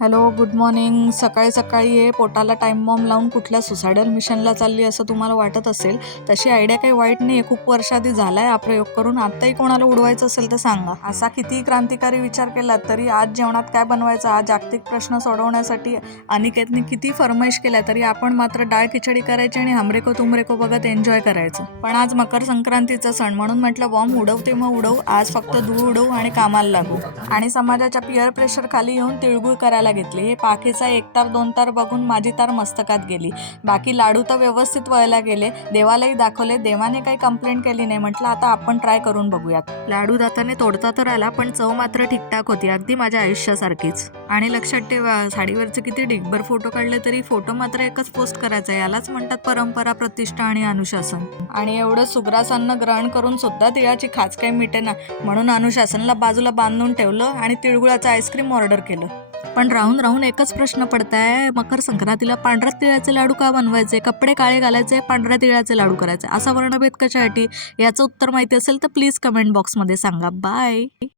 Hello, good morning. सकाळी सकाळी हे पोटाला टाईम बॉम्ब लावून कुठल्या सुसायडल मिशनला चालली असं तुम्हाला वाटत असेल. तशी आयडिया काही वाईट नाही आहे. खूप वर्षाआधी झाला आहे हा प्रयोग करून. आत्ताही कोणाला उडवायचं असेल तर सांगा. असा कितीही क्रांतिकारी विचार केला तरी आज जेवणात काय बनवायचं हा जागतिक प्रश्न सोडवण्यासाठी अनिकेतने किती फरमाईश केल्या तरी आपण मात्र डाळ खिचडी करायची आणि हमरेको तुमरेको बघत एन्जॉय करायचं. पण आज मकर संक्रांतीचा सण म्हणून म्हटलं बॉम्ब उडवते मग उडवू. आज फक्त धूळ उडवू आणि कामाला लागू. आणि समाजाच्या पिअर प्रेशर खाली येऊन तिळगुळ करायला घेतले. हे पाखेचा 1 तार 2 तार बघून माझी तार मस्तकात गेली. बाकी लाडू तर व्यवस्थित वळला गेले. देवालाही दाखवले. देवाने काही कंप्लेंट केली नाही. म्हटलं आता आपण ट्राय करून बघूयात. लाडू दाताने तोडता तर आला पण चव मात्र ठीकठाक होती. अगदी माझ्या आयुष्यासारखीच. आणि लक्षात ठेवा, साडीवरचे किती ढिगभर फोटो काढले तरी फोटो मात्र एकच पोस्ट करायचा. यालाच म्हणतात परंपरा, प्रतिष्ठा आणि अनुशासन. आणि एवढं सुग्रासांना ग्रहण करून सुद्धा तिळाची खाच काही मिटेना म्हणून अनुशासनला बाजूला बांधून ठेवलं आणि तिळगुळाचं आईस्क्रीम ऑर्डर केलं. पण राहून राहून एकच प्रश्न पडताय, मकर संक्रांतीला पांढऱ्या तिळाचे लाडू का बनवायचे? कपडे काळे घालायचे, पांढऱ्या तिळाचे लाडू करायचे, असा वर्णभेद कशासाठी? याचं उत्तर माहिती असेल तर प्लीज कमेंट बॉक्समध्ये सांगा. बाय.